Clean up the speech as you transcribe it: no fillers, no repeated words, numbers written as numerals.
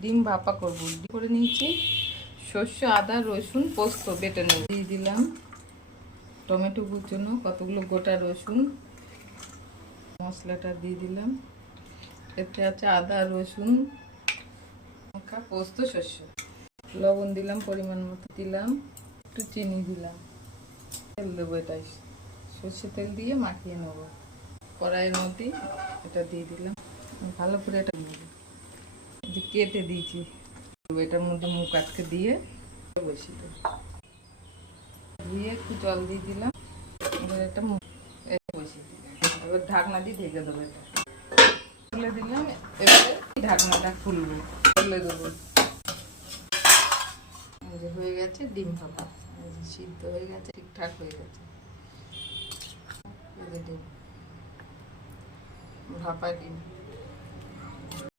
ডিম ভাপা করবো করে নিয়েছি। সর্ষে, আদা, রসুন, পোস্ত বেটে নেব। দিয়ে দিলাম টমেটো কুচানো, কতগুলো গোটা রসুন, মশলাটা দিয়ে দিলাম। এতে আছে আদা, রসুন, লঙ্কা, পোস্ত, সর্ষে। লবণ দিলাম পরিমাণ মতো, দিলাম একটু চিনি দিলাম। তেল দেবো, এটাই সর্ষে তেল দিয়ে মাখিয়ে নেবো। কড়াইয়ের মধ্যে এটা দিয়ে দিলাম, ভালো করে এটা কেটে দিয়েছি। এটার মধ্যে মুখ আটকে দিয়ে বসিয়ে দেবো। দিয়ে একটু জল দিয়ে দিলাম, এবার এটা মুখ বসিয়ে দিলাম। এবার ঢাকনা দিয়ে ঢেকে দেবো। এটা তুলে দিলাম, এবারে ঢাকনাটা খুলবো, খুলে দেবো। হয়ে গেছে ডিম ভাপা, সিদ্ধ হয়ে গেছে, ঠিকঠাক হয়ে গেছে। ডিম ভাপা ডিম।